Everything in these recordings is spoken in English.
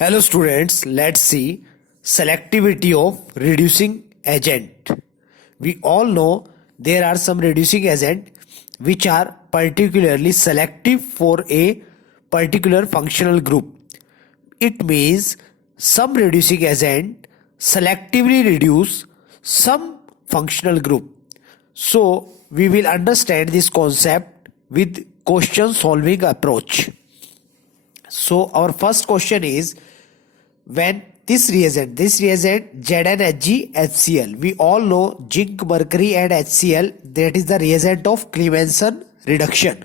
Hello students, let's see selectivity of reducing agent. We all know there are some reducing agent which are particularly selective for a particular functional group. It means some reducing agent selectively reduce some functional group. So we will understand this concept with question solving approach. So our first question is, when this reagent ZnHg HCl, we all know zinc, mercury and HCl, that is the reagent of Clemmensen reduction.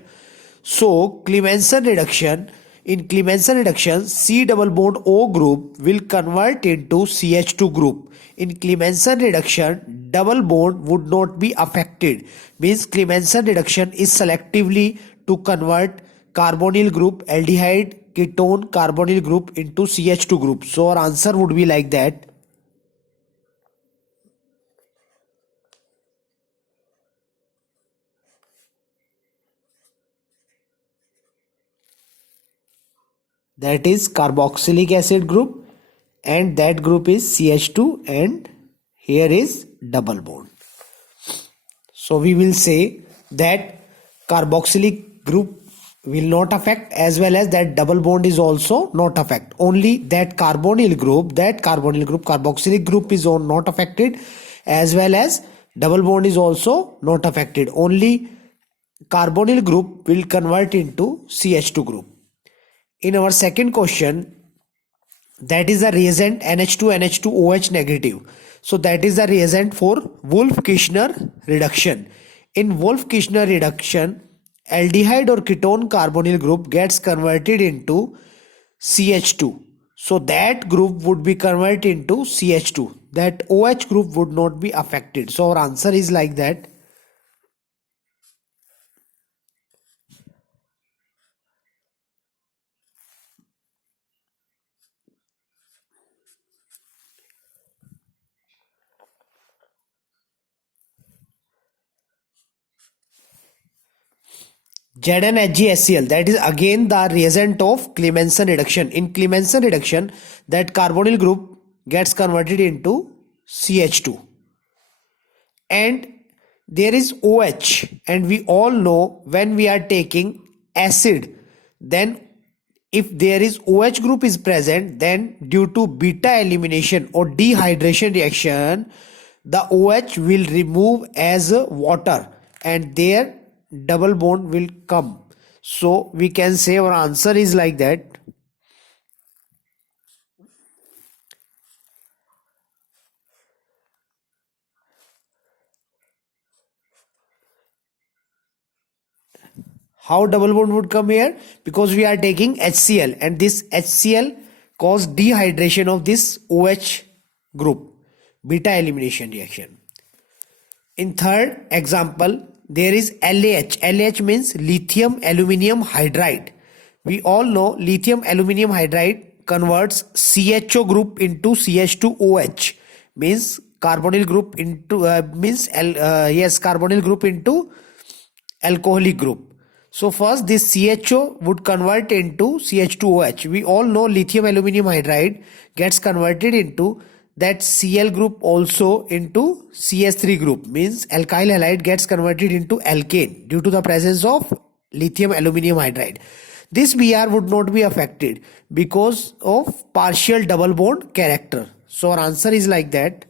So Clemmensen reduction, in Clemmensen reduction, C double bond O group will convert into CH2 group. In Clemmensen reduction, double bond would not be affected, means Clemmensen reduction is selectively to convert carbonyl group, aldehyde ketone carbonyl group into CH2 group. So our answer would be like that. That is carboxylic acid group, and that group is CH2, and here is double bond. So we will say that carboxylic group will not affect, as well as that double bond is also not affect. Only that carbonyl group carboxylic group is not affected, as well as double bond is also not affected. Only carbonyl group will convert into CH2 group. In our second question, that is the reagent NH2NH2OH negative. So that is the reagent for Wolff-Kishner reduction. In Wolff-Kishner reduction, aldehyde or ketone carbonyl group gets converted into CH2. So that group would be converted into CH2. That OH group would not be affected. So our answer is like that. ZnHgHCl, that is again the reagent of Clemmensen reduction. In Clemmensen reduction, that carbonyl group gets converted into CH2. And there is OH, and we all know when we are taking acid, then if there is OH group is present, then due to beta elimination or dehydration reaction, the OH will remove as water, and there double bond will come. So we can say our answer is like that. How double bond would come here? Because we are taking HCl, and this HCl cause dehydration of this OH group, beta elimination reaction. In third example, there is LaH. LaH means lithium aluminium hydride. We all know lithium aluminium hydride converts CHO group into CH2OH, means carbonyl group into carbonyl group into alcoholic group. So first this CHO would convert into CH2OH. We all know lithium aluminium hydride gets converted into that Cl group also into CS3 group, means alkyl halide gets converted into alkane due to the presence of lithium aluminium hydride. This Br would not be affected because of partial double bond character. So our answer is like that.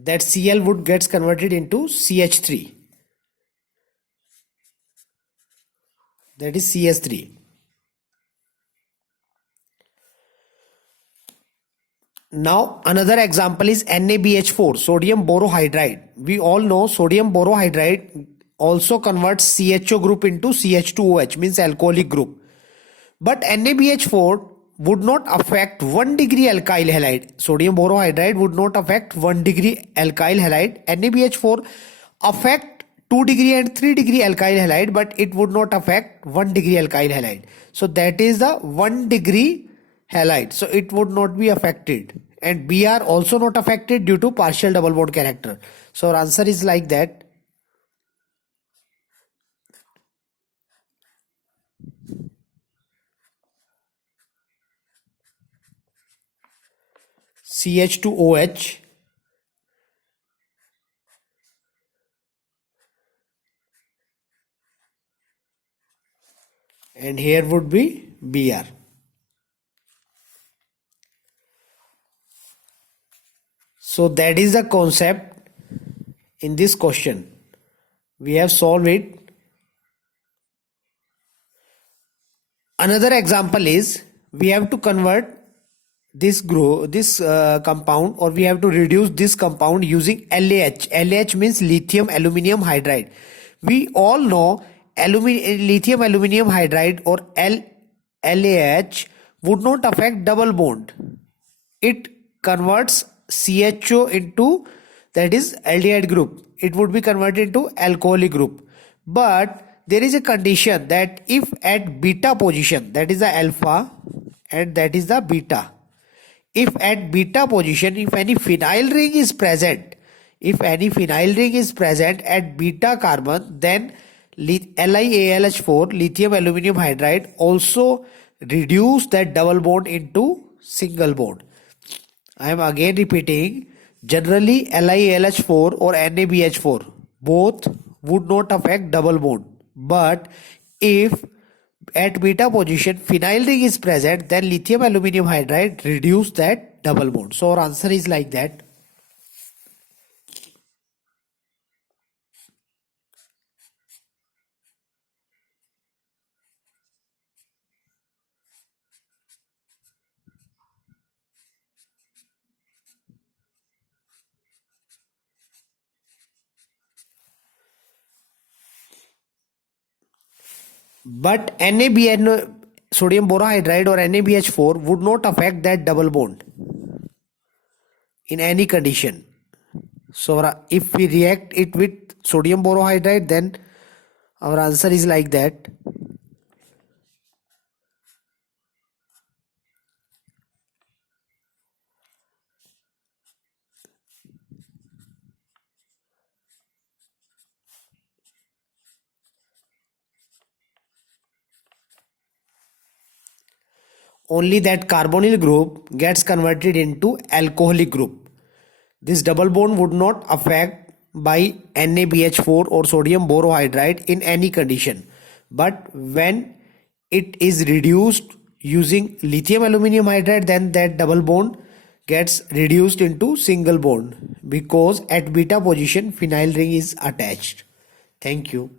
That Cl would gets converted into CH3, that is CS3. Now another example is NaBH4, sodium borohydride. We all know sodium borohydride also converts CHO group into CH2OH, means alcoholic group. But NaBH4 would not affect 1 degree alkyl halide. Sodium borohydride would not affect 1 degree alkyl halide. NaBH4 affect 2 degree and 3 degree alkyl halide, but it would not affect 1 degree alkyl halide. So that is the 1 degree halide. So it would not be affected. And Br also not affected due to partial double bond character. So our answer is like that. CH2OH and here would be Br. So that is the concept in this question. We have solved it. Another example is we have to convert this compound, or we have to reduce this compound using LaH. LaH means lithium aluminium hydride. We all know lithium aluminium hydride or LaH would not affect double bond. It converts CHO into, that is aldehyde group. It would be converted into alcoholic group. But there is a condition that if at beta position, that is the alpha and that is the beta, if at beta position, if any phenyl ring is present, at beta carbon, then LiAlH4, lithium aluminium hydride, also reduce that double bond into single bond. I am again repeating, generally LiAlH4 or NaBH4 both would not affect double bond, but if at beta position phenyl ring is present, then lithium aluminium hydride reduce that double bond. So our answer is like that. But NaBN, sodium borohydride or NaBH4 would not affect that double bond in any condition. So if we react it with sodium borohydride, then our answer is like that. Only that carbonyl group gets converted into alcoholic group. This double bond would not affect by NaBH4 or sodium borohydride in any condition. But when it is reduced using lithium aluminium hydride, then that double bond gets reduced into single bond because at beta position phenyl ring is attached. Thank you.